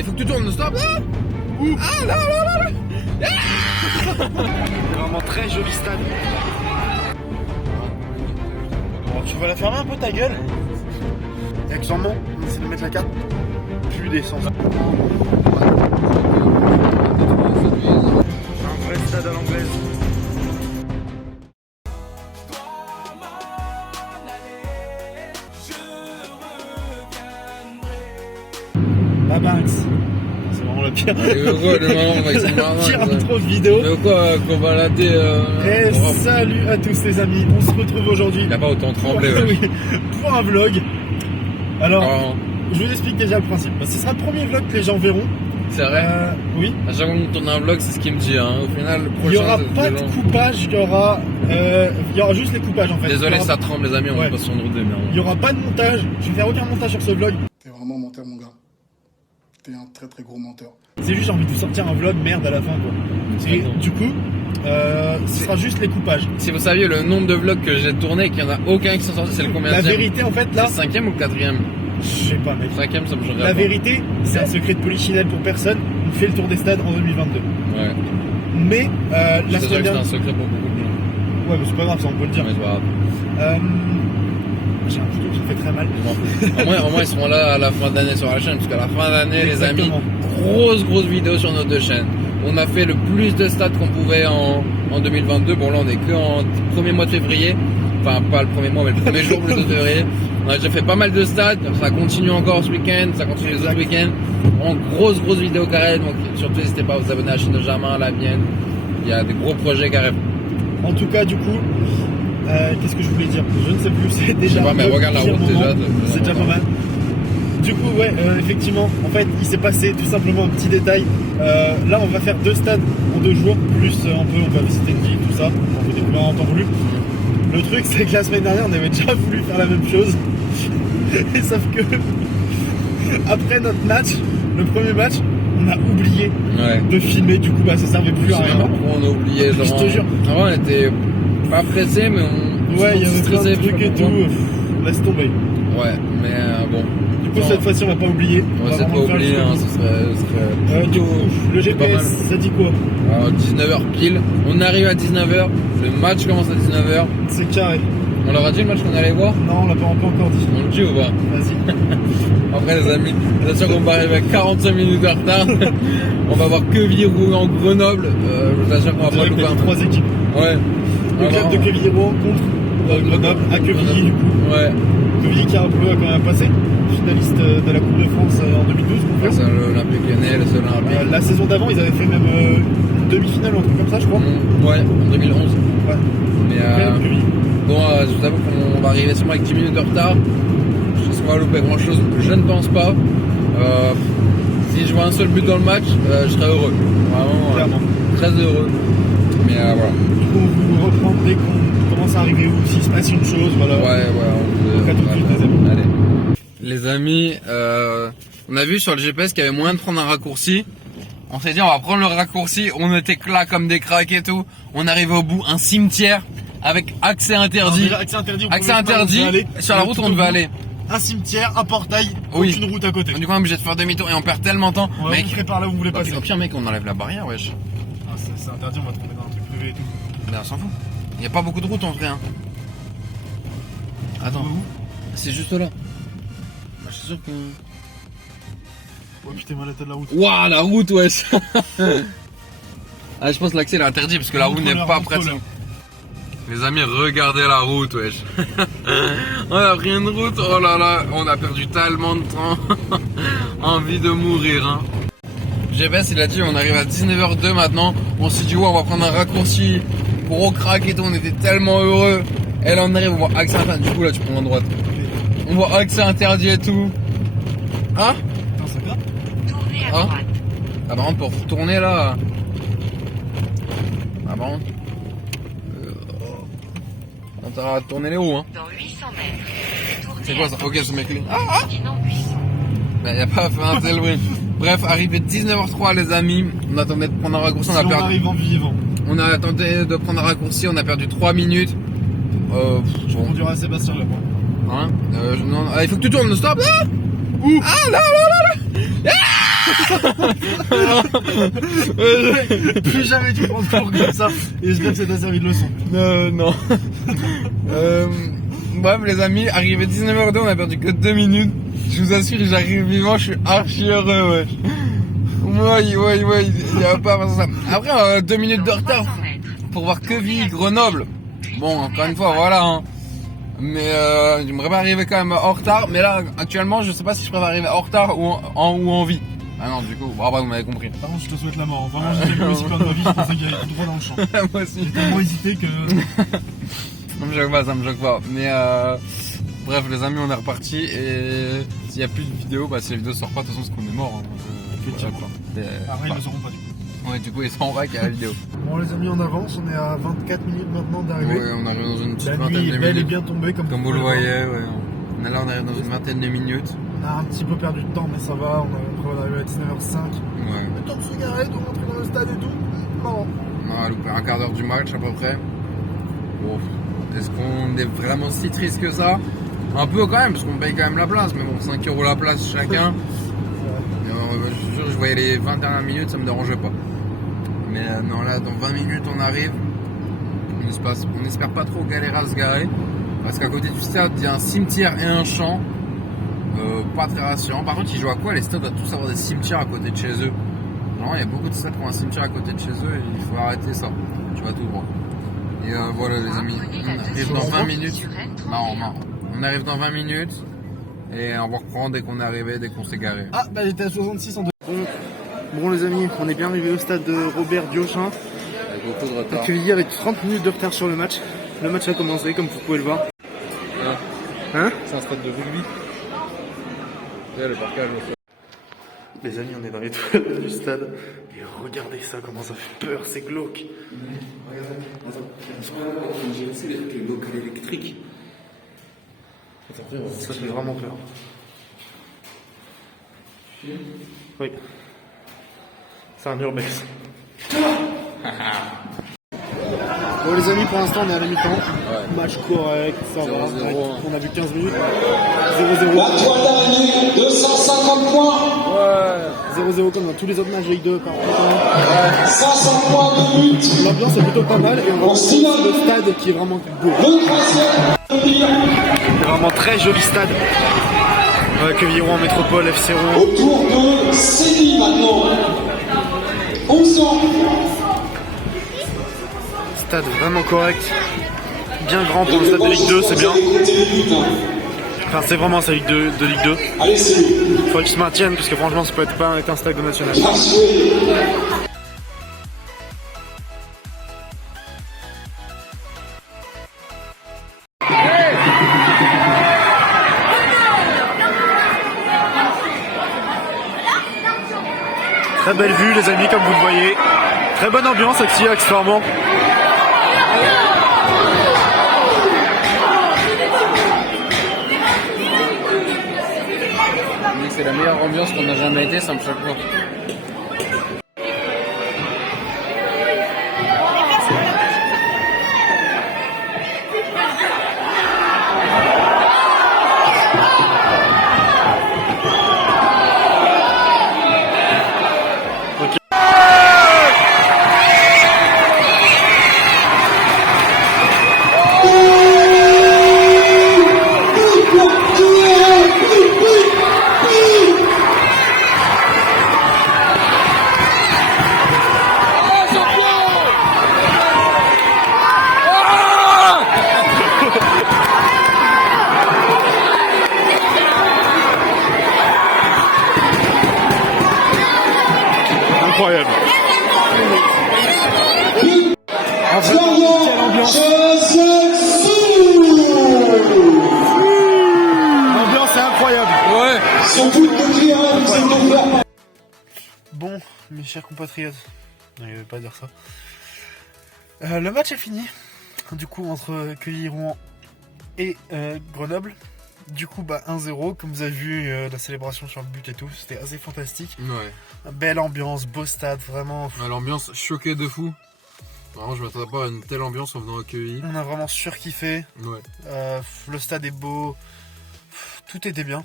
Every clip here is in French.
il faut que tu tournes, stop. Ah là. Vraiment très joli stade. Bon, tu vas la fermer un peu ta gueule. Avec son nom, on essaie de mettre la carte. Plus d'essence. Un vrai stade à l'anglaise. Babanks. C'est vraiment le pire. Pire intro de vidéo. Mais quoi, qu'on va latter Et salut à tous les amis, on se retrouve aujourd'hui. Il a pas autant tremblé. Pour un vlog. Alors, Oh, je vous explique déjà le principe. Ce sera le premier vlog que les gens verront. c'est vrai. Oui. À chaque fois qu'on tourne un vlog, c'est ce qu'il me dit. Hein. Au final, le prochain, Il n'y aura c'est pas de coupage, il y aura juste les coupages en fait. Désolé, aura... ça tremble les amis, on Ouais. est pas sur une route de merde. Il n'y aura pas de montage, je vais faire aucun montage sur ce vlog. T'es vraiment menteur, mon gars. T'es un très très gros menteur. C'est juste j'ai envie de vous sortir un vlog merde à la fin quoi. Et D'accord. du coup, ce sera juste les coupages. Si vous saviez le nombre de vlogs que j'ai tourné et qu'il n'y en a aucun qui sont sortis, c'est le combien La vérité en fait C'est là, le 5e ou le 4e? je sais pas mec. 5e, ça me changerait La pas. vérité, c'est un secret de polichinelle pour personne. On fait le tour des stades en 2022. Ouais. Mais la C'est sûr semaine que c'est un dernière... secret pour beaucoup de gens. Ouais mais c'est pas grave ça on peut le dire. Mais c'est pas grave. J'ai un couteau qui me fait très mal. Au moins, ils seront là à la fin d'année sur la chaîne, parce qu'à la fin d'année, les amis, Exactement. grosse vidéo sur nos deux chaînes. On a fait le plus de stats qu'on pouvait en 2022. Bon, là, on est que en premier mois de février. Enfin, pas le premier mois, mais le premier jour plutôt de février. On a déjà fait pas mal de stats. Ça continue encore ce week-end. Ça continue les autres week-ends. En grosse vidéo carrée. Donc, surtout, n'hésitez pas à vous abonner à la chaîne de Germain, la mienne. Il y a des gros projets carrés. En tout cas, du coup, qu'est-ce que je voulais dire? Je ne sais plus, c'est déjà. Je sais pas, mais le regarde la pire route moment. déjà. C'est déjà pas mal. Du coup, ouais, effectivement, en fait, il s'est passé tout simplement un petit détail. Là, on va faire 2 stades en 2 jours, plus un peu, on va visiter une ville, tout ça. On fait découvrir en temps voulu. Le truc, c'est que la semaine dernière, on avait déjà voulu faire la même chose. Et sauf que, après notre match, le premier match, on a oublié Ouais. de filmer. Du coup, bah, ça servait plus Je à sais rien. même pas pourquoi on a oublié. Je te jure. Avant, on était pas pressé, mais on. Ouais, il y avait plein de trucs et tout. Laisse tomber. Ouais, mais bon. Du coup, cette fois-ci, on va pas oublier. On va essayer de pas oublier, hein, ce serait Du coup, le c'est pas mal. GPS, ça dit quoi? Alors, 19h pile. On arrive à 19h. Le match commence à 19h. C'est carré. On leur a dit le match qu'on allait voir? Non, on l'a pas encore dit. On le dit ou pas? Vas-y. Après, les amis, c'est sûr qu'on va arriver à 45 minutes de retard. On va voir Quevilly-Rouen en Grenoble. Je vous assure qu'on va pas louper un 3 équipes. Ouais. Le club de Quevilly-Rouen contre Grenoble à Quevilly, du coup. Ouais. Quevilly qui a un peu quand même passé. Finaliste de la Coupe de France en 2012. Ouais, c'est l'Olympique Lyonnais, le seul Olympique. La saison d'avant, ils avaient fait même une demi-finale ou un truc comme ça, je crois. Ouais, en 2011. Ouais. Mais Quevilly. bon, je vous avoue qu'on va arriver sûrement avec 10 minutes de retard. Je pense qu'on va louper grand chose. Je ne pense pas. Si je vois un seul but dans le match, je serai heureux. Vraiment, Clairement. très heureux. Mais voilà. Du coup, on vous reprend dès qu'on commence à arriver où, s'il se passe une chose, voilà. Ouais, On fait tout de suite, les amis. Allez. Les amis, on a vu sur le GPS qu'il y avait moyen de prendre un raccourci. On s'est dit on va prendre le raccourci. On était là comme des cracks et tout. On arrive au bout, un cimetière avec accès interdit. Alors, déjà, accès interdit. Accès interdit. Sur la route on devait aller. Un cimetière, un portail, Oui. aucune route à côté. Du coup on est obligé de faire demi-tour et on perd tellement de temps. On va Mec, vous montrer par là où vous voulez passer. au pire mec on enlève la barrière wesh. Ah, c'est interdit, on va trouver dans un truc privé et tout. Mais on s'en fout. Il n'y a pas beaucoup de routes en vrai. Hein. Attends, c'est juste là. Bah, je suis sûr que... Oh putain, moi la tête de la route. Waouh la route wesh. Ah je pense que l'accès est interdit parce que la route n'est pas prête. Les amis, regardez la route, wesh. On a pris une route, oh là là, on a perdu tellement de temps. Envie de mourir, hein. GPS, il a dit, on arrive à 19h02 maintenant. On s'est dit, ouais, on va prendre un raccourci pour au crack et tout. On était tellement heureux. Et là, on arrive, on voit accès interdit. Du coup, là, tu prends la droite. On voit accès interdit et tout. Hein? Attends, ça va? Tournez à Hein? droite. Ah, par contre, pour tourner là. Ah, par contre. On t'a tourné les roues, hein. Dans 800 mètres. Tournez C'est quoi ça? à Ok, c'est mec. Sinon, Buisson. Mais y a pas fait un tel bruit. Bref, arrivé 19h03 les amis, on attendait de prendre un raccourci, Si on arrive en vivant. on a tenté de prendre un raccourci, on a perdu 3 minutes. Je conduirai à Sébastien là-bas. Hein non, il faut que tu tournes, stop. Ah, là. Plus jamais tu prends de cours comme ça. Et j'espère que ça t'a servi de leçon. Non. Bref les amis, arrivé 19h02, on a perdu que 2 minutes. Je vous assure, j'arrive vivant, je suis archi heureux, wesh. Ouais, il y a pas à faire ça. Après, 2 minutes de retard 300 mètres. pour voir Quevilly, Grenoble. Bon, encore une fois, voilà. Hein. Mais j'aimerais pas arriver quand même en retard. Mais là, actuellement, je sais pas si je préfère arriver en retard ou en vie. Ah non, du coup, bah, vous m'avez compris. Par contre, je te souhaite la mort. Vraiment, j'ai jamais aussi peur de ma vie. Je pensais qu'il y avait tout droit dans le champ. Moi aussi. J'ai tellement hésité que. Ça me choque pas, ça me choque pas. Mais bref, les amis, on est reparti. Et s'il n'y a plus de vidéo, bah si la vidéo sort pas, de toute façon, c'est qu'on est mort. Hein. Voilà, quoi. Après, ils le sauront pas du coup. Ouais, du coup, ils sont en vague à la vidéo. Bon, les amis, on avance. On est à 24 minutes maintenant d'arriver. Ouais, on arrive dans une petite La vingtaine nuit de est belle et minutes. bien tombée, comme Comme vous le voyez, ouais. Là, on arrive dans une vingtaine de minutes. On a un petit peu perdu de temps, mais ça va. On est arrivé à 19h05. Ouais. Le temps de se garer, de rentrer dans le stade et tout. Non. On a loupé un quart d'heure du match à peu près. Bon, est-ce qu'on est vraiment si triste que ça? Un peu quand même, parce qu'on paye quand même la place. Mais bon, 5 € la place chacun. Je suis sûr que je voyais les 20 dernières minutes, ça me dérangeait pas. Mais non, là, dans 20 minutes, on arrive. On espère pas trop galérer à se garer. Parce qu'à côté du stade, il y a un cimetière et un champ. Pas très rassurant. Par contre, ils jouent à quoi? Les stades doivent tous avoir des cimetières à côté de chez eux. Non, il y a beaucoup de stades qui ont un cimetière à côté de chez eux et il faut arrêter ça. Tu vas tout droit. Et voilà, les amis. On arrive dans 20 minutes. Non. On arrive dans 20 minutes. Et on va reprendre dès qu'on est arrivé, dès qu'on s'est garé. Ah, bah j'étais à 66 en deux. Bon, les amis, on est bien arrivé au stade de Robert Diochin. Avec beaucoup de retard. Quevilly avec 30 minutes de retard sur le match. Le match a commencé, comme vous pouvez le voir. Hein? C'est un stade de rugby. Le parcage aussi. Les amis, on est dans les toilettes du stade. Et regardez ça, comment ça fait peur, c'est glauque. J'ai aussi les locales électriques. Ça fait vraiment peur. Oui. C'est un urbex. Bon les amis, pour l'instant on est à la mi-temps. Ouais. Match correct, ça va. 0-0. On a vu 15 minutes. 0-0. La toile d'araignée, 250 points. Ouais. 0-0 comme dans tous les autres matchs de Ligue 2 par contre. 500 points de but. L'ambiance est plutôt pas mal et on va voir le stade qui est vraiment beau. Le troisième. C'est vraiment très joli stade. Quevilly Rouen Métropole, FC Rouen. Autour de Séville maintenant. 11 ans. Stade vraiment correct. Bien grand pour le stade de Ligue 2, c'est bien. Enfin, c'est vraiment sa Ligue 2 de Ligue 2. Allez, Séville. Il faudrait qu'il se maintienne parce que franchement, ça peut être pas être un stade de national. Bien joué. Très belle vue, les amis, comme vous le voyez. Très bonne ambiance ici, accessoirement. C'est la meilleure ambiance qu'on a jamais été, ça me choque pas. Incroyable. L'ambiance est incroyable. Ouais. Bon, mes chers compatriotes, je ne vais pas dire ça. Le match est fini. Du coup, entre Quevilly Rouen et Grenoble. Du coup, 1-0. Comme vous avez vu, la célébration sur le but et tout, c'était assez fantastique. Ouais. Belle ambiance, beau stade, vraiment. Ouais, l'ambiance choquée de fou. Vraiment, je m'attendais pas à une telle ambiance en venant à Quevilly. On a vraiment surkiffé. Ouais. Le stade est beau. Tout était bien.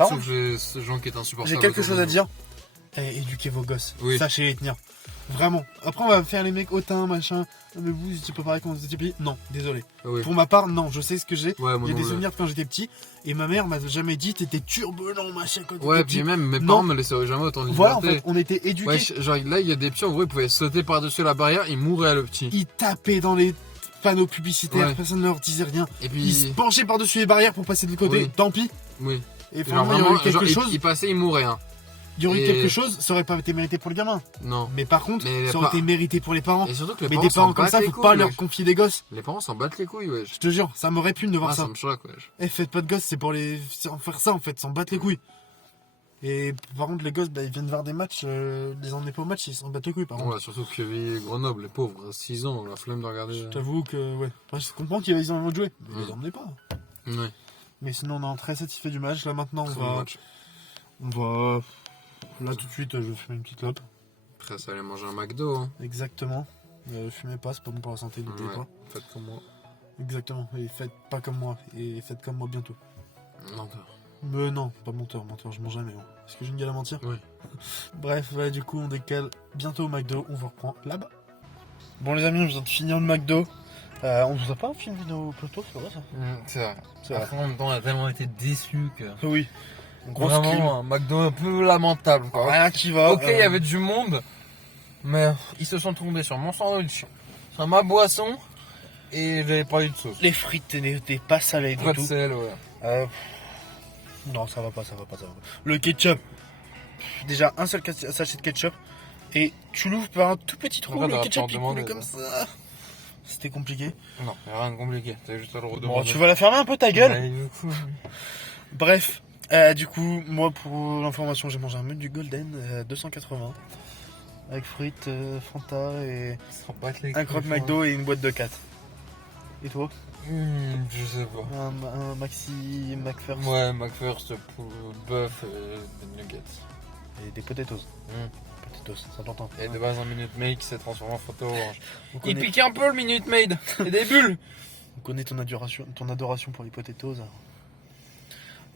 Par Sauf contre, ces gens qui est insupportable. j'ai quelque autour chose de à nous. dire. Éduquez vos gosses. Oui. Sachez les tenir. Vraiment. Après, on va faire les mecs hautains, machin. Mais vous, c'est pas pareil quand vous étiez petit. Non, désolé. Oui. Pour ma part, non, je sais ce que j'ai. Ouais, moi Il y a non, des ouais. souvenirs de quand j'étais petit. Et ma mère m'a jamais dit t'étais turbulent, machin, quand Ouais, t'étais puis petit. même mes Non. parents me laissaient jamais autant de Voilà, en liberté. fait, on était éduqués. Ouais, genre là, il y a des petits, en gros, ils pouvaient sauter par-dessus la barrière, ils mouraient le petit. Ils tapaient dans les panneaux publicitaires, Ouais. personne ne leur disait rien. Et Ils se puis. penchaient par-dessus les barrières pour passer de l'autre côté. Oui. Tant pis. Oui. Et Genre franchement, il y aurait vraiment, eu quelque genre, chose. ils passaient, ils mouraient, hein. Il y aurait eu Et- quelque chose, ça aurait pas été mérité pour le gamin. Non. Mais par contre, Mais les ça aurait par- été mérité pour les parents. Et surtout que les Mais parents des parents s'en comme battent ça, les faut couilles, pas leur wesh. confier des gosses. Les parents s'en battent les couilles, wesh. Je te jure, ça m'aurait pu de voir Ah, ça. ça me choque, wesh. Faites pas de gosses, c'est pour les faire ça en fait, s'en battre les couilles. Et par contre, les gosses, bah, ils viennent voir des matchs, les emmenez pas au match, ils s'en battent les couilles par contre. Ouais, surtout que Grenoble, les pauvres, 6 ans, la flemme de regarder. Je t'avoue que, ouais. Enfin, je comprends qu'ils ont envie de jouer, mais Ouais. les emmenez pas. Ouais, Mais sinon, on est très satisfait du match. Là maintenant, très bon match. on va. Là tout de suite, je vais fumer une petite clope. Après, ça allait manger un McDo, hein. Exactement. Fumez pas, c'est pas bon pour la santé, n'oubliez Ouais, pas. faites comme moi. Exactement. Et faites pas comme moi. Et faites comme moi bientôt. Menteur. Mais non, pas menteur, je mange jamais. Hein. Est-ce que j'ai une gueule à mentir? Oui. Bref, ouais, du coup, on décale bientôt au McDo. On vous reprend là-bas. Bon, les amis, on vient de finir le McDo. On vous a pas fait une vidéo plateau, c'est vrai ça? C'est vrai. C'est vrai. Après, en même temps, on a tellement été déçus que. Oui. Grosse clim. Vraiment, un McDo un peu lamentable, quoi. Rien qui va. Ok, il y avait du monde, mais ils se sont tombés sur mon sandwich, sur ma boisson, et j'avais pas eu de sauce. Les frites n'étaient pas salées du Pas de tout. sel, ouais. Non, ça va pas. Le ketchup. Déjà, un seul sachet de ketchup. Et tu l'ouvres par un tout petit trou. Pourquoi Le t'aurais ketchup, pas il demandé, coulait comme ça. C'était compliqué. Non, y a rien de compliqué, t'as juste à le Bon, redemander. tu vas la fermer un peu ta gueule. Ouais, du coup, Bref, du coup, moi pour l'information, j'ai mangé un menu du Golden 280 avec frites, Fanta et s'en battent les un croque couilles, McDo et une boîte de 4. Et toi? Je sais pas. Un Maxi McFirst Ouais, McFirst, bœuf et des nuggets. et des potatoes. Potatoes, c'est important. Et de base, un Minute Maid qui s'est transformé en photo orange. On Il connaît, piquait un peu le Minute Maid et des bulles. on connaît ton adoration pour les potatoes.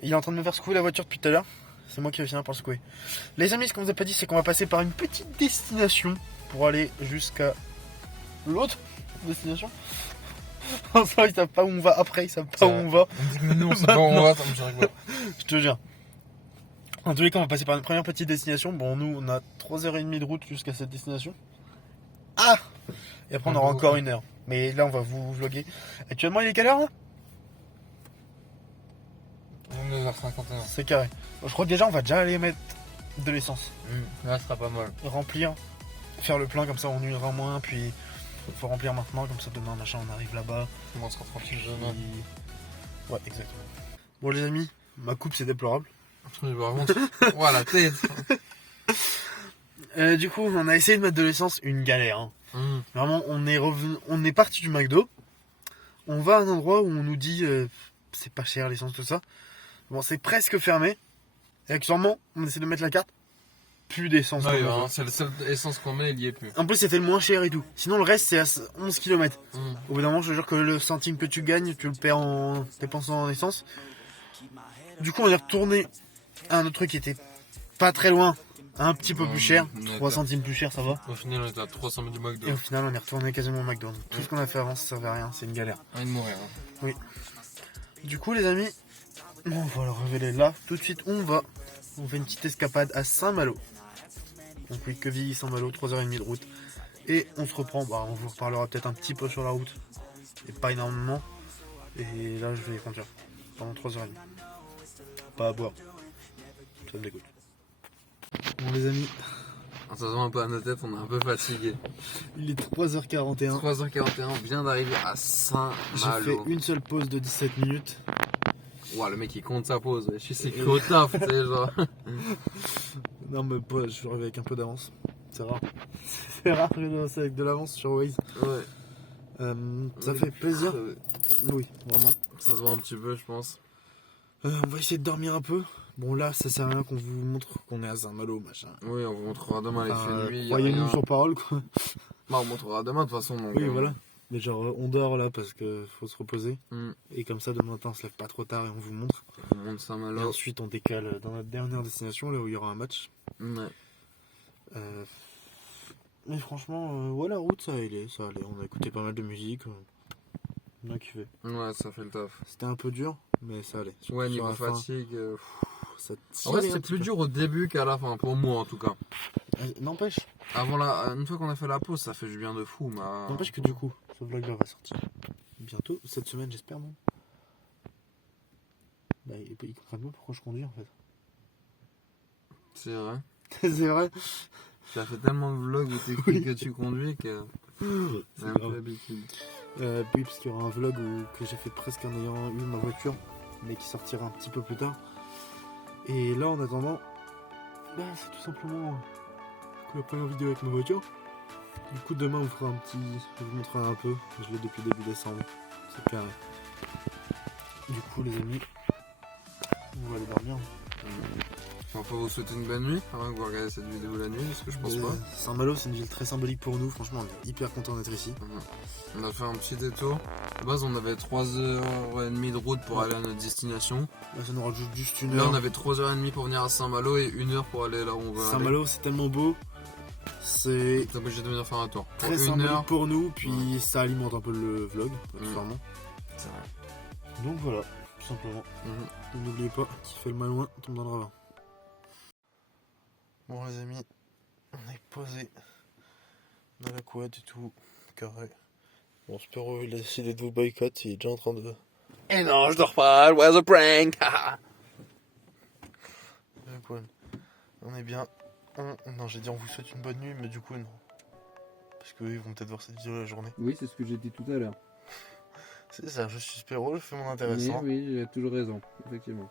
Il est en train de me faire secouer la voiture depuis tout à l'heure. C'est moi qui vais finir par le secouer. Les amis, ce qu'on vous a pas dit, c'est qu'on va passer par une petite destination pour aller jusqu'à l'autre destination. Ça, ils savent pas où on va après, ils savent pas où on va. On dit que nous, on sait pas où on va, ça me rigole. Je te jure. En tous les cas, on va passer par une première petite destination. Bon, nous, on a 3h30 de route jusqu'à cette destination. Ah! Et après, on aura encore 1 heure. Mais là, on va vous vlogger. Actuellement, il est quelle heure là? 22h51. C'est carré. Je crois que déjà, on va déjà aller mettre de l'essence. Là, ce sera pas mal. Remplir, faire le plein, comme ça, on nuira moins. Puis, faut remplir maintenant, comme ça, demain, machin, on arrive là-bas. On sera tranquille demain. Puis- Ouais, exactement. Bon, les amis, ma coupe, c'est déplorable. Ouah, la tête. Du coup, on a essayé de mettre de l'essence, une galère. Hein. Mmh. Vraiment, on est parti du McDo. On va à un endroit où on nous dit c'est pas cher l'essence, tout ça. Bon, c'est presque fermé. Et actuellement, on essaie de mettre la carte. Plus d'essence. dans le McDo. C'est le seul essence qu'on met, il y est plus. En plus, c'était le moins cher et tout. Sinon, le reste, c'est à 11 km. Mmh. Au bout d'un moment, je te jure que le centime que tu gagnes, tu le perds en dépensant en essence. Du coup, on est retourné à un autre truc qui était pas très loin. Un petit peu plus cher. 3 centimes plus cher, ça va. Au final, on était à 300 mètres du McDo. Et au final, on est retourné quasiment au McDo. Donc, tout ce qu'on a fait avant, ça servait à rien. C'est une galère. Rien de mourir. Hein. Du coup, les amis, on va le révéler là. Tout de suite, on fait une petite escapade à Saint-Malo. Donc oui, Quevilly, Saint-Malo, 3h30 de route. Et on se reprend, on vous reparlera peut-être un petit peu sur la route. Et pas énormément. Et là, je vais conduire pendant 3h30. Pas à boire. Ça me dégoûte. Bon, les amis, Ça se voit un peu à notre tête, on est un peu fatigué. il est 3h41. 3h41, on vient d'arriver à J'ai fait Saint-Malo. une seule pause de 17 minutes. Ouah, le mec il compte sa pause. Je suis cru au taf, tu sais, genre. Non, mais pas, je suis arrivé avec un peu d'avance. C'est rare. C'est rare que je avec de l'avance sur Waze. Ouais. Ça fait plaisir. Oui, vraiment. Ça se voit un petit peu, je pense. On va essayer de dormir un peu. Bon, là, ça sert à rien qu'on vous montre qu'on est à Saint-Malo, machin. Oui, on vous montrera demain, il fait nuit. y a Croyez-nous rien. sur parole, quoi. Bah, on montrera demain de toute façon. Donc, Oui, voilà. Mais genre on dort là parce que faut se reposer. Et comme ça demain matin on se lève pas trop tard et on vous montre. On monte Et Saint-Malo. ensuite on décale dans notre dernière destination là où il y aura un match. Ouais. Mais franchement, ouais, la route ça allait. On a écouté pas mal de musique. On a kiffé. Ouais, ça fait le taf. C'était un peu dur, mais ça allait. Surtout Ouais, sur niveau la fin, fatigue. ça En vrai, tirait un c'était petit plus peu. dur au début qu'à la fin, pour moi en tout cas. N'empêche Une fois qu'on a fait la pause, ça fait du bien de fou. N'empêche que du coup, ce vlog là va sortir bientôt, cette semaine j'espère même. Bah ils comprennent pas pourquoi je conduis en fait. C'est vrai. C'est vrai. Tu as fait tellement de vlogs où t'écris que tu conduis que c'est un peu grave. l'habitude. Oui, parce qu'il y aura un vlog que j'ai fait presque en ayant eu ma voiture, mais qui sortira un petit peu plus tard. Et là en attendant, bah, c'est tout simplement la première vidéo avec ma voiture. Du coup demain on fera je vous montrerai un peu, je l'ai depuis début décembre, c'est carré. Du coup les amis, on va aller dormir. On peut vous souhaiter une bonne nuit avant que vous regardez cette vidéo la nuit, parce que je pense pas. Saint-Malo c'est une ville très symbolique pour nous, franchement on est hyper content d'être ici. On a fait un petit détour. De base on avait 3h30 de route pour aller à notre destination. Là ça nous rajoute juste une Là heure. on avait 3h30 pour venir à Saint-Malo et 1 heure pour aller là où on veut aller. Saint-Malo c'est tellement beau, c'est T'es obligé de venir faire un tour. Pour très une symbolique heure. pour nous, puis ça alimente un peu le vlog, accessoirement. C'est vrai. Donc voilà, tout simplement. Et n'oubliez pas, qui fait le malouin tombe dans le ravin. Bon les amis, on est posé dans la couette et tout, carré. Bon Spero il a décidé de vous boycott, il est déjà en train de... Eh non, je dors pas, it was a prank. On est bien. Non j'ai dit on vous souhaite une bonne nuit, mais du coup non. Parce qu'eux ils vont peut-être voir cette vidéo la journée. Oui, c'est ce que j'ai dit tout à l'heure. C'est ça, je suis Spero, je fais mon intéressant. Oui, j'ai toujours raison, effectivement.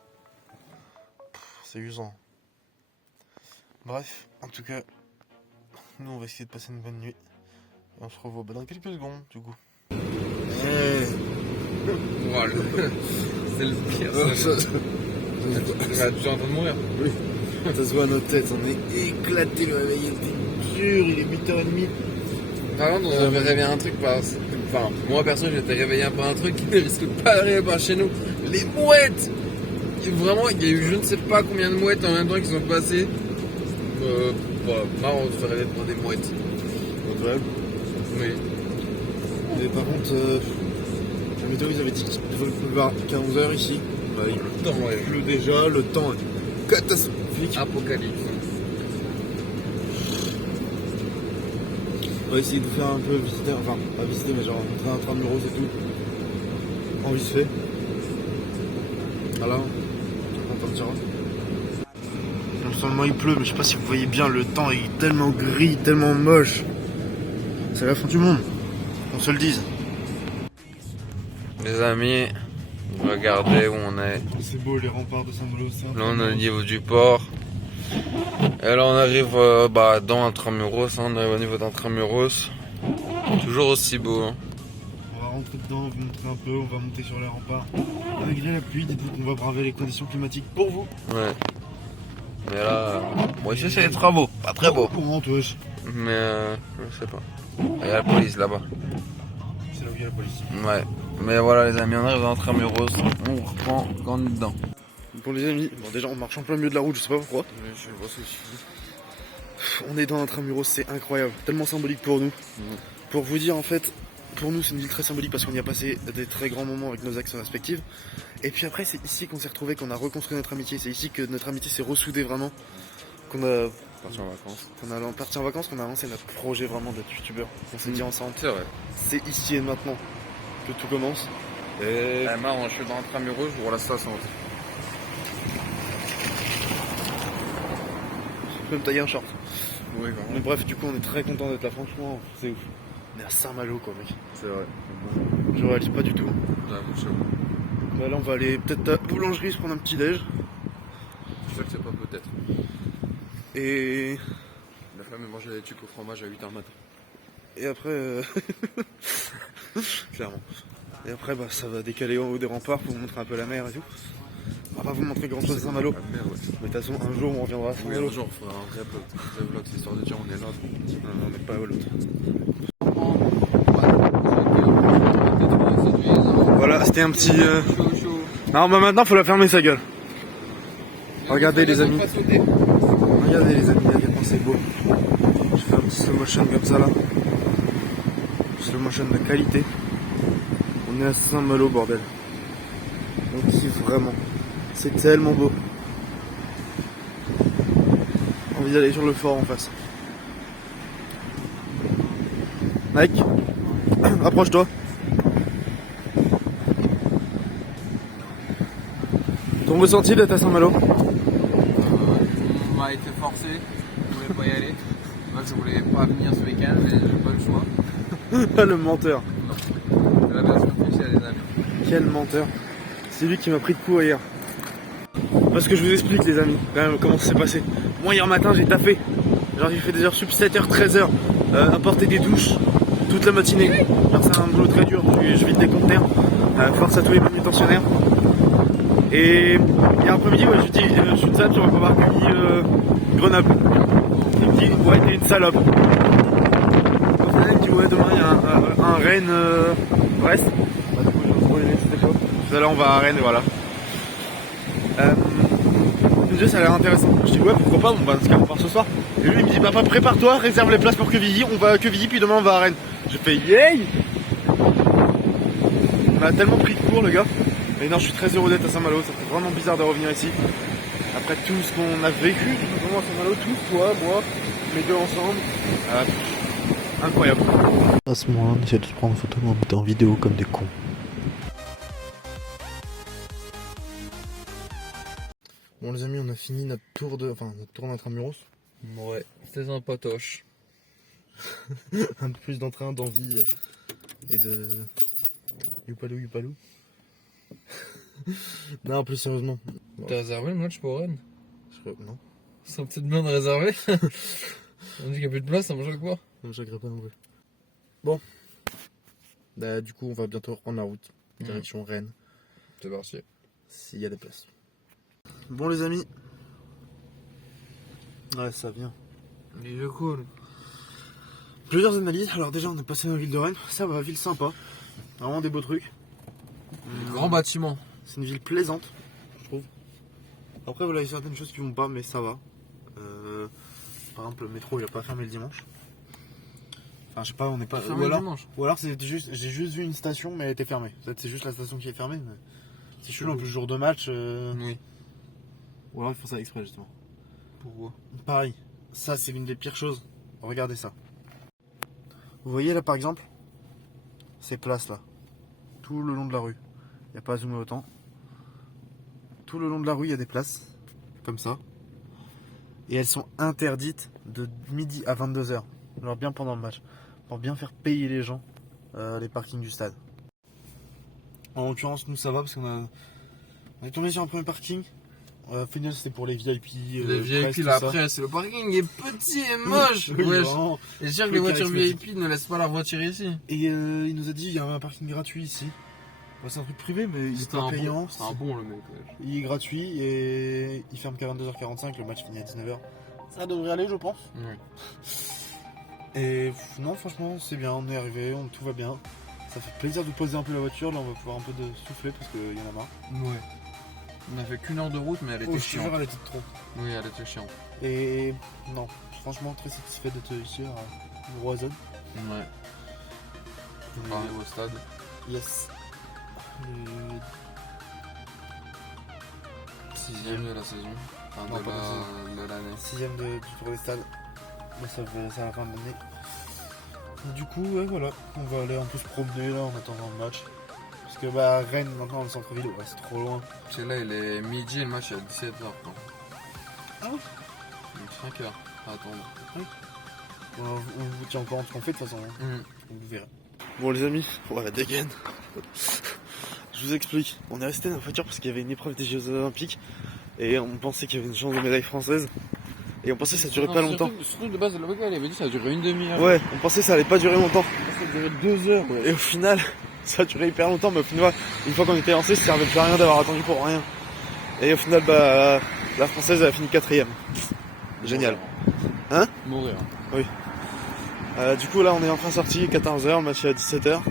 C'est usant. Bref, en tout cas, nous on va essayer de passer une bonne nuit. Et on se revoit dans quelques secondes du coup. Voilà. C'est le pire. Tu es en train de mourir. Ça se voit à notre tête, on est éclaté, le réveil était dur, il est 8h30. Par contre, on avait réveillé un truc Enfin, moi perso, j'étais réveillé par un truc qui ne risque pas d'arriver par chez nous. Les mouettes. Vraiment, il y a eu je ne sais pas combien de mouettes en même temps qui sont passées. Marrant de se réveiller pour des mouettes. Incroyable. Oui. Mais par contre, la météo ils avaient dit qu'il pouvait pleuvoir qu'à 11h ici. Bah, il pleut déjà, le temps est catastrophique. Apocalypse. On va essayer de faire un peu visiter, enfin pas visiter mais genre rentrer un Intramuros et tout. En vite fait. Voilà, on partira. Non seulement il pleut, mais je sais pas si vous voyez bien, le temps est tellement gris, tellement moche. C'est la fin du monde, on se le dise. Les amis, regardez où on est. C'est beau les remparts de Saint-Malo. Là on est au niveau du port. Et là on arrive dans Intramuros, on arrive au niveau d'Intramuros. Toujours aussi beau. Hein. On va rentrer dedans, vous montrer un peu, on va monter sur les remparts. Malgré la pluie, dites-vous qu'on va braver les conditions climatiques pour vous. Ouais. Mais là, bon ici c'est les travaux, pas très beau. Comment wesh. Mais je sais pas. Il y a la police là-bas. C'est là où il y a la police. Ouais. Mais voilà les amis, on arrive dans Intramuros, on reprend quand on est dedans. Bon les amis, bon déjà on marche en plein milieu de la route, je sais pas pourquoi. On est dans Intramuros, c'est incroyable, tellement symbolique pour nous. Pour vous dire en fait, pour nous c'est une ville très symbolique parce qu'on y a passé des très grands moments avec nos axes respectifs. Et puis après c'est ici qu'on s'est retrouvés, qu'on a reconstruit notre amitié, c'est ici que notre amitié s'est ressoudée vraiment. Qu'on a Parti en vacances. parti en vacances, qu'on a lancé notre projet vraiment d'être youtubeur. On s'est dit ensemble, C'est vrai. c'est ici et maintenant que tout commence. Et Marrant, je suis dans Intramuros, je vois la station. je peux me tailler un short. Oui, Mais bref, du coup on est très content d'être là, franchement, c'est ouf. On est à Saint-Malo quoi mec. c'est vrai. Je réalise pas du tout. J'avoue, c'est Bah là on va aller peut-être à la boulangerie se prendre un petit déj. Je sais pas peut-être. Et La femme manger des tucs au fromage à 8h le matin. Et après clairement. Et après bah ça va décaler en haut des remparts pour vous montrer un peu la mer et tout. On va pas vous montrer grand chose à Saint-Malo. Ah, merde, ouais. Mais de toute façon un jour on reviendra à Oui, Saint-Malo. un jour, il faudra un vrai vlog, c'est histoire de dire on est là. Non, on n'est pas à l'autre. C'était un petit... Non, bah maintenant faut la fermer sa gueule. Regardez les amis. Regardez les amis, à quel point c'est beau. Je fais un petit slow motion comme ça là. Slow motion de qualité. On est à Saint-Malo, bordel. On kiffe vraiment. C'est tellement beau. Envie d'aller sur le fort en face. Mike, approche-toi. Ton ressenti d'être à Saint-Malo? On m'a été forcé, je voulais pas y aller. Moi je voulais pas venir ce week-end, mais j'ai pas le choix. Le menteur. C'est la version officielle les amis. Quel menteur. C'est lui qui m'a pris de coup hier. Parce que je vous explique les amis, quand même, comment ça s'est passé. Moi hier matin j'ai taffé. Genre j'ai fait des heures sub 7h, 13h, apporter des douches toute la matinée. Alors c'est un boulot très dur, je vide des conteneurs. Force à tous les manutentionnaires. Et hier après-midi, ouais, je dis, je suis de ça, tu vas pas avoir accueilli Grenoble. Il me dit, ouais, t'es une salope. Au final, il me dit, ouais, demain il y a un Rennes Brest. Bah, du coup, j'ai trop aimé, c'était quoi. Tout à l'heure, on va à Rennes, et voilà. Il me dit, ça a l'air intéressant. Je dis, ouais, pourquoi pas, bon, bah, dans ce cas, on part ce soir. Et lui, il me dit, bah, prépare-toi, réserve les places pour Quevilly, on va à Quevilly, puis demain, on va à Rennes. J'ai fait, yay! On m'a tellement pris de court, le gars. Mais non, je suis très heureux d'être à Saint-Malo, ça fait vraiment bizarre de revenir ici. Après tout ce qu'on a vécu, tout simplement à Saint-Malo, tous, toi, moi, les deux ensemble. Incroyable. À ce moment-là, on essaie de se prendre en photo, mais on était en vidéo comme des cons. Bon les amis, on a fini notre tour d'intramuros. Ouais, c'était un potoche. Un peu plus d'entrain, d'envie et de... Youpalou. Non, plus sérieusement. T'as réservé le match pour Rennes? Non. Sans petite blinde réservée. On dit qu'il n'y a plus de place, ça me choque pas. Ça me choquerait pas non plus. Bon. Bah, du coup, on va bientôt reprendre la route. Direction Rennes. C'est parti. S'il y a des places. Bon les amis. Ouais, ça vient. Il est cool. Plusieurs analyses. Alors déjà, on est passé dans la ville de Rennes. Ça va, ville sympa. Vraiment des beaux trucs. Grand bâtiment. C'est une ville plaisante, je trouve. Après, voilà, il y a certaines choses qui vont pas, mais ça va. Par exemple, le métro, il a pas fermé le dimanche. Enfin, je sais pas, on n'est pas. Fermé le dimanche. Ou alors c'est juste, j'ai juste vu une station, mais elle était fermée. Peut-être c'est juste la station qui est fermée. Mais c'est chelou en plus, jour de match. Oui. Ou alors ils font ça exprès, justement. Pourquoi? Pareil, ça c'est l'une des pires choses. Regardez ça. Vous voyez là par exemple, ces places là, tout le long de la rue. Il n'y a pas à zoomer autant. Tout le long de la rue, il y a des places, comme ça. Et elles sont interdites de midi à 22h. Alors bien pendant le match. Pour bien faire payer les gens les parkings du stade. En l'occurrence, nous ça va parce on est tombé sur un premier parking. Final c'était pour les VIP. Les VIP, la presse, le parking est petit et moche. Oui, Wesh. vraiment. Et c'est sûr que les voitures VIP ne laissent pas leur voiture ici. Et il nous a dit il y a un parking gratuit ici. Bon, c'est un truc privé, mais il est pas payant. C'est un bon le mec. Ouais. Il est gratuit et il ferme qu'à 22h45. Le match finit à 19h. Ça devrait aller, je pense. Ouais. Et non, franchement, c'est bien. On est arrivé, tout va bien. Ça fait plaisir de poser un peu la voiture. Là, on va pouvoir un peu de souffler parce qu'il y en a marre. Ouais. On a fait qu'une heure de route, mais elle était chiante. Elle était trop. Oui, elle était chiante. Et non, franchement, très satisfait d'être ici à Roison. Ouais. On va arriver au stade. Yes. Le 6ème de la saison. Enfin, Non, de l'année. 6ème du tour des stades. Mais ça va à la fin de l'année. Du coup, ouais, voilà. On va aller un peu se promener là en attendant le match. Parce que bah Rennes maintenant dans le centre-ville, ouais, c'est trop loin. Parce que là il est midi et le match est à 17h. Ah oui. Donc 5h à attendre. Oui. On vous tient encore en ce qu'on fait de toute façon. Hein. Vous verrez. Bon les amis, voilà, dégaine. Je vous explique, on est resté dans la voiture parce qu'il y avait une épreuve des Jeux Olympiques et on pensait qu'il y avait une chance de médaille française et on pensait que ça durait pas longtemps. Surtout de base, le mec il avait dit que ça durait une demi-heure. Ouais, on pensait que ça allait pas durer longtemps. Ça durait 2 heures. Ouais. Et au final, ça a duré hyper longtemps, mais au final, une fois qu'on était lancé, ça servait plus à rien d'avoir attendu pour rien. Et au final, bah, la française elle a fini 4ème. Génial. Hein? Mourir. Oui. Du coup là on est enfin sorti, 14h, le match est à 17h.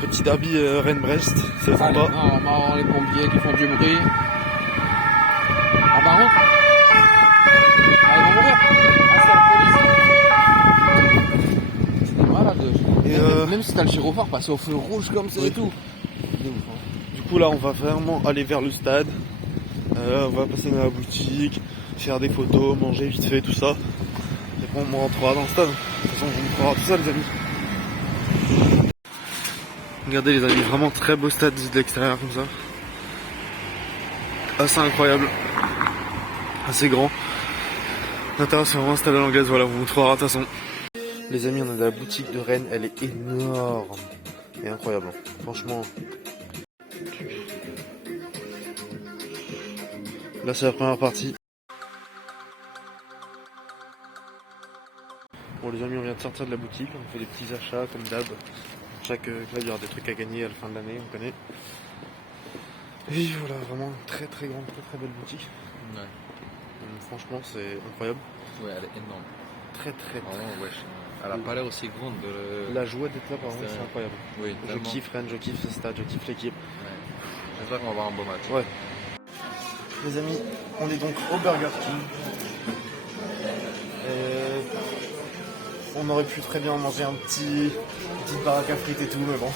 Petit derby Rennes-Brest, c'est Allez, sympa. non, marrant, les pompiers qui font du bruit. Ah par contre, ils vont mourir. Ah c'est la police. C'est des malades. Et Même si t'as le gyrophare, passer au feu rouge comme ça et tout. C'est ouf, hein. du coup là on va vraiment aller vers le stade. On va passer dans la boutique, faire des photos, manger vite fait, tout ça. Et bon, on rentrera dans le stade. De toute façon, on vous fera tout ça les amis. Regardez les amis, vraiment très beau stade de l'extérieur comme ça. Assez incroyable. Assez grand. L'intérieur c'est vraiment un stade à l'anglaise, voilà, on vous montrera de toute façon. Les amis, on est dans la boutique de Rennes, elle est énorme. Et incroyable, franchement. Là c'est la première partie. Bon les amis, on vient de sortir de la boutique, on fait des petits achats comme d'hab. Chaque club il y aura des trucs à gagner à la fin de l'année, on connaît. Et voilà, vraiment très très grande, très très belle boutique. Ouais. Franchement c'est incroyable. Ouais, elle est énorme. Très très Vraiment, wesh. Elle a pas l'air aussi grande de... La joie d'être là par contre C'est- c'est incroyable. Oui, Je tellement. kiffe Rennes, je kiffe ce stade, je kiffe l'équipe. Ouais. J'espère qu'on va avoir un beau match. Ouais. Les amis, on est donc au Burger King. On aurait pu très bien manger une petite baraque à frites et tout, mais bon.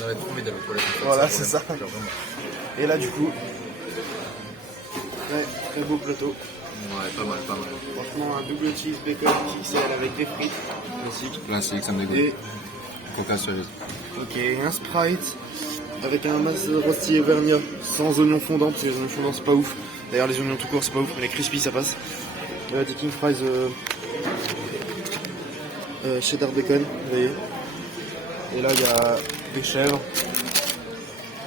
On avait trop envie d'aller aux toilettes. Voilà, c'est ça. Genre, vraiment. Et là, du coup, ouais, très beau plateau. Ouais, pas mal, pas mal. Franchement, un double cheese bacon XL avec des frites classiques. Classique, ça me dégoûte. Et, Coca cerise. ok, un Sprite avec un masse rôti auvergnat sans oignons fondants, parce que les oignons fondants c'est pas ouf. D'ailleurs, les oignons tout court c'est pas ouf, mais les crispy ça passe. Des King Fries cheddar bacon, vous voyez. Et là, il y a des chèvres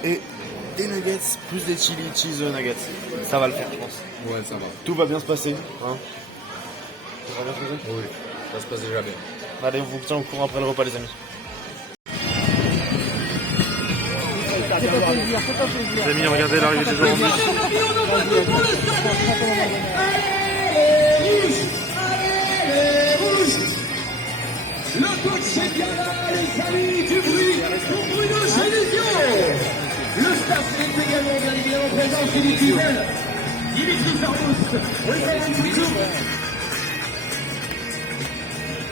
et des nuggets, plus des chili cheese nuggets. Ça va le faire, je pense. Ouais, ça va. Tout va bien se passer. Hein. Tout va bien se passer. Oui, ça se passe déjà bien. Allez, on vous tient au courant après le repas, les amis. Les amis, regardez l'arrivée des joueurs en bus. Le coach est bien là, les amis, du bruit pour Bruno Génésion. Le staff est également bien évidemment présent, Philippe Duvel, Dimitri Farbous, Ryan Couture.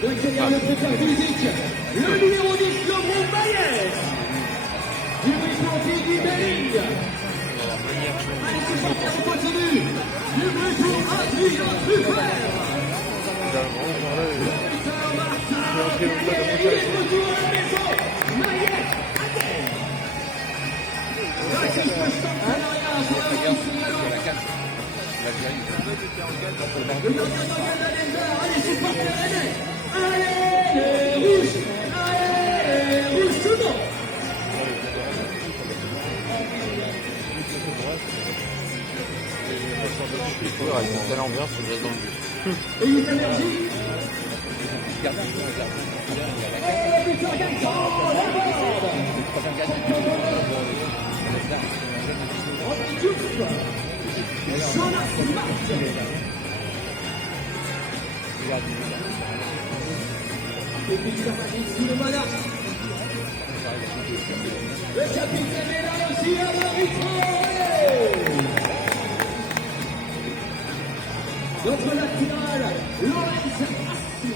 Derrière le préfet physique, le numéro 10, Laurent Maillet. Du bruit pour Guy Belling. Allez, c'est parti, on continue. Du bruit pour Adrien Truffert. Avec une telle ambiance, je reste dans le bus. Le capitaine est là aussi à l'arbitre. Notre latéral, Lorenz Rassi.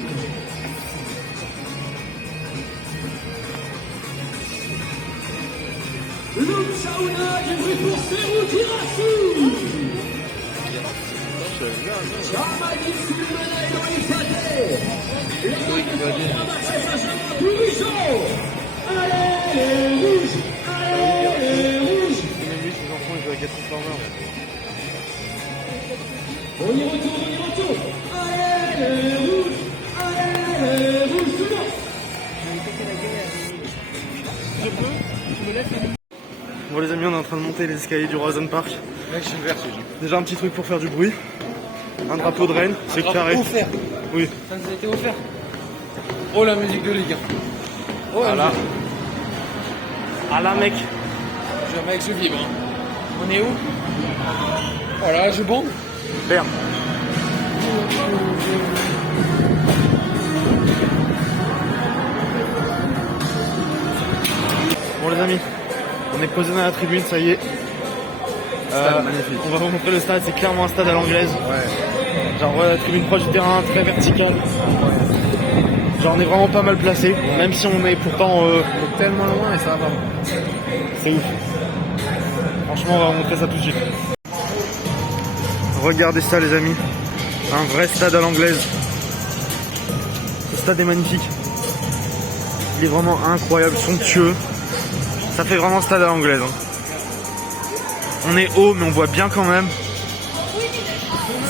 Luke Sauna du bruit pour Serou Girassi. Chamadi Sulmana et Loïc Paté. Benjamin Bourigeau. Allez les rouges. Allez les rouges. Même lui, ses enfants, ils jouent à 4 Transformers. On y retourne. Allez les rouges. Allez les rouges, tout le monde. Bon les amis, on est en train de monter les escaliers du Roison Park. Mec, je suis une vertige. Déjà un petit truc pour faire du bruit. Un drapeau de Rennes, c'est carré. Offert. Oui. Ça nous a été offert. Oh, la musique de Ligue 1. Oh, Voilà. Ah là mec. Mec, je vibre. Hein. On est où? Voilà, je bombe. Vert. Bon les amis, on est posé dans la tribune, ça y est. Magnifique. On va vous montrer le stade, c'est clairement un stade à l'anglaise. Genre la tribune proche du terrain, très verticale. Genre on est vraiment pas mal placé, même si on est pourtant Tellement loin et ça va. c'est ouf. Franchement on va vous montrer ça tout de suite. Regardez ça les amis, un vrai stade à l'anglaise. Ce stade est magnifique. Il est vraiment incroyable, somptueux. Ça fait vraiment stade à l'anglaise. Hein. On est haut mais on voit bien quand même.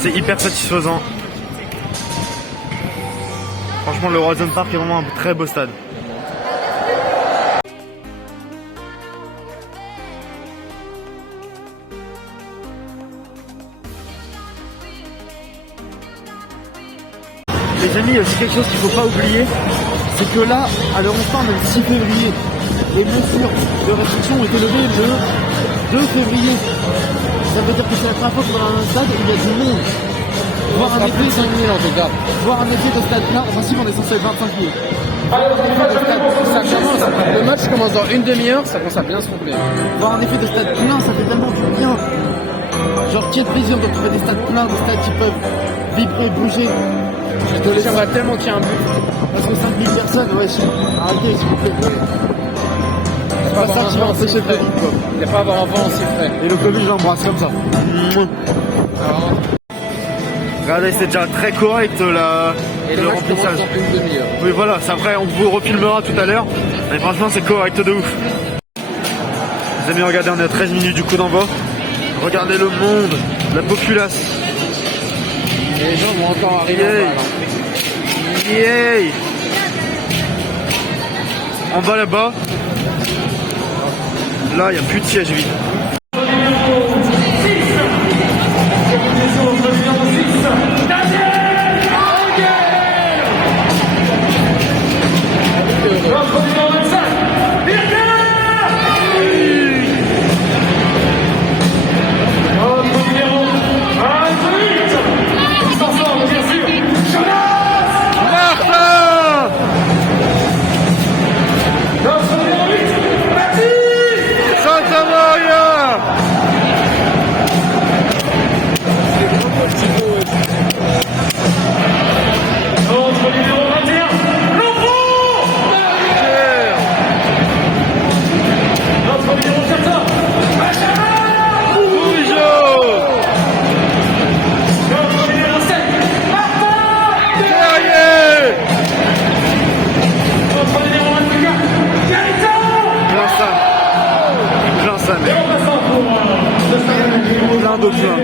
C'est hyper satisfaisant. Franchement le Horizon Park est vraiment un très beau stade. Les amis, il y a aussi quelque chose qu'il ne faut pas oublier, c'est que là, à l'heure instant, on est le 6 février. Les mesures de restriction ont été levées le 2 février. Ça veut dire que c'est la première fois qu'on va dans un stade où il y a du monde. Voir un effet, 5 000 en tout cas. voir un effet de stade plein, en principe on est censé être 25 000. Ça commence, le match commence dans une demi-heure, ça commence à bien se remplir. Voir un effet de stade plein, ça fait tellement du bien. Genre quel plaisir de trouver des stades pleins, des stades qui peuvent vibrer, bouger. J'aimerais tellement qu'il y ait un but. Parce que 5000 personnes, ouais, arrêtez s'il vous plaît. C'est pas ça qui va empêcher le Covid quoi. Il n'y a pas à avoir un vent aussi frais. Et le Covid je l'embrasse comme ça. Regardez, c'est déjà très correct là. Et le match commence dans une demi-heure. Oui voilà, c'est après on vous refilmera tout à l'heure. Mais franchement c'est correct de ouf. Les amis, regardez, on est à 13 minutes du coup d'envoi. Regardez le monde, la populace. Et les gens vont encore arriver en bas, là. Yay. En bas là-bas. Là, il n'y a plus de siège vide. Plein de plein.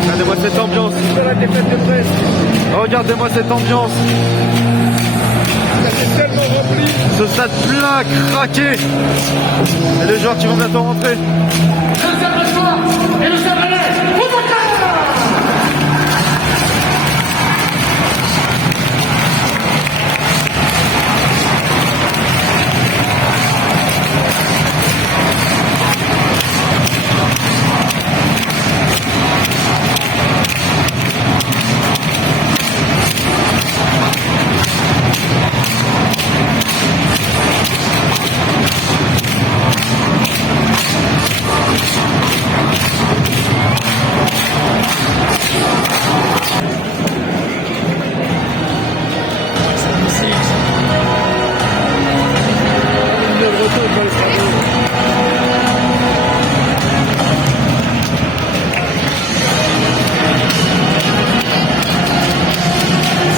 Regardez-moi cette ambiance. Regardez-moi cette ambiance. Ce stade plein, craqué. Et les joueurs qui vont bientôt rentrer.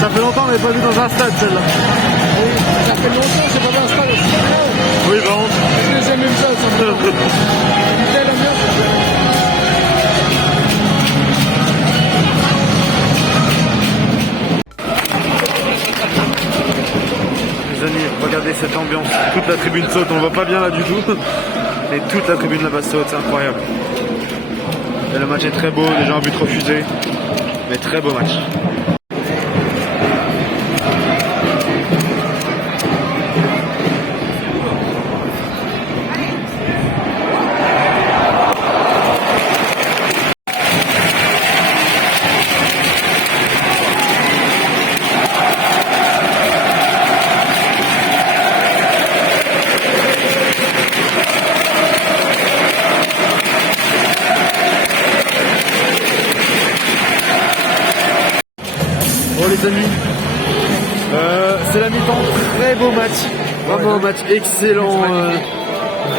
Ça fait longtemps qu'on n'est pas vu dans un stade celle-là. Ça fait longtemps que j'ai pas vu un stade aussi grand. Oui, par contre. Je n'ai jamais vu ça, simplement. Une telle ambiance. Les amis, regardez cette ambiance. Toute la tribune saute, on voit pas bien là du tout. Mais toute la tribune là-bas saute, c'est incroyable. Et le match est très beau, déjà un but refusé. Mais très beau match. les amis. C'est la mi-temps, très beau match. Vraiment un match excellent.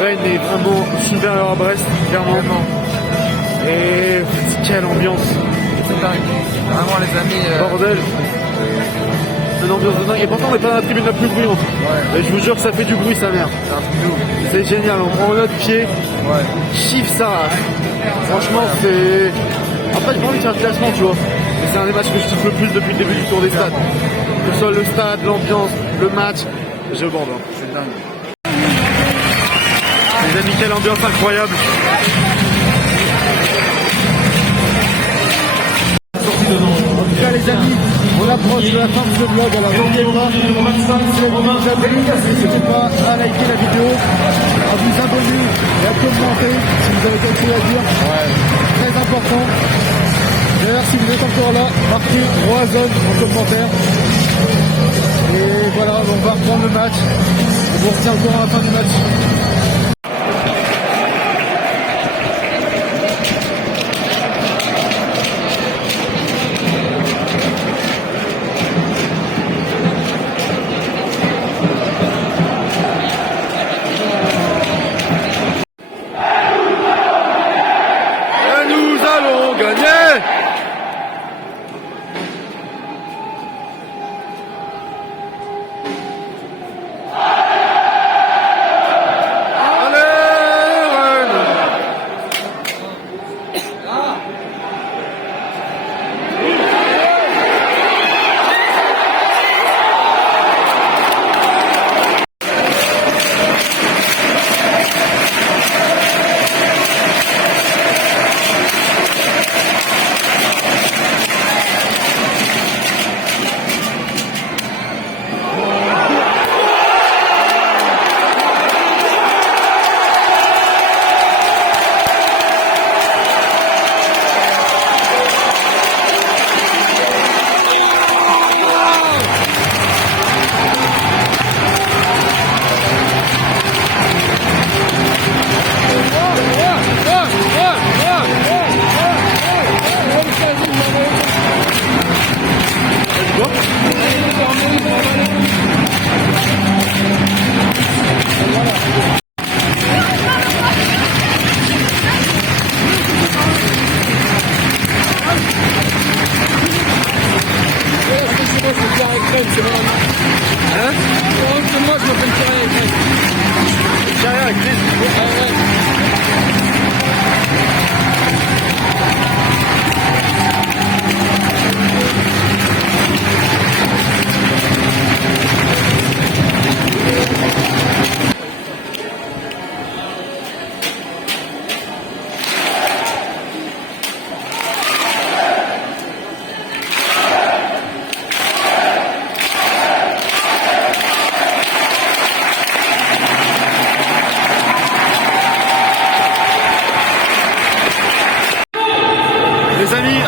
Rennes est vraiment supérieur à Brest, clairement. Et quelle ambiance. C'est dingue. Vraiment les amis. Bordel. Une ambiance de dingue. Et pourtant on n'est pas dans la tribune la plus bruyante. Ouais. Et je vous jure que ça fait du bruit sa mère. C'est un truc de ouf. C'est génial, on prend notre pied. Ouais. Chiffre ça. Franchement c'est. Après j'ai pas envie de faire le classement tu vois. Mais c'est un des matchs que je kiffe le plus depuis le début du tour des stades. Que ce soit le stade, l'ambiance, le match. J'ai le bord là. C'est dingue. Les amis, quelle ambiance incroyable. En tout cas les amis, on approche de la fin de ce vlog. Alors n'oubliez pas, si vous vous abonnez, n'hésitez pas à liker la vidéo, à vous abonner et à commenter si vous avez quelque chose à dire. Très important. D'ailleurs si vous êtes encore là, marquez Roazhon en commentaire. Et voilà, on va reprendre le match. On vous retient encore à la fin du match.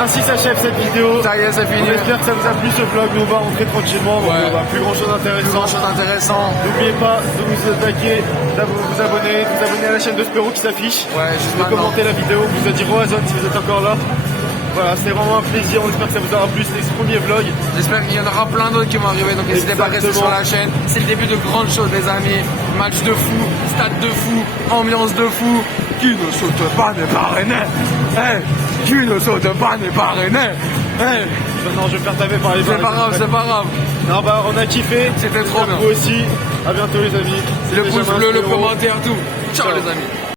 Ainsi s'achève cette vidéo. Ça y est, c'est fini. On espère que ça vous a plu ce vlog. Nous on va rentrer tranquillement. Ouais. On va plus grand chose d'intéressant. N'oubliez pas de vous attaquer, de vous abonner à la chaîne de Spero qui s'affiche. Ouais, juste de maintenant. commenter la vidéo. On vous a dit Roazhon si vous êtes encore là. Voilà, c'est vraiment un plaisir. On espère que ça vous aura plu. C'est ce premier vlog. J'espère qu'il y en aura plein d'autres qui vont arriver. Donc n'hésitez pas à rester sur la chaîne. C'est le début de grandes choses, les amis. Match de fou, stade de fou, ambiance de fou. Qui ne saute pas n'est pas rennais. Qui ne saute pas n'est pas rennais. Non, je vais faire taper par les C'est pas grave, c'est pas grave. Non, bah on a kiffé. C'était trop bien. Vous aussi. À bientôt les amis. Le pouce Benjamin bleu, le Spero. commentaire, tout. Ciao Ciao. les amis.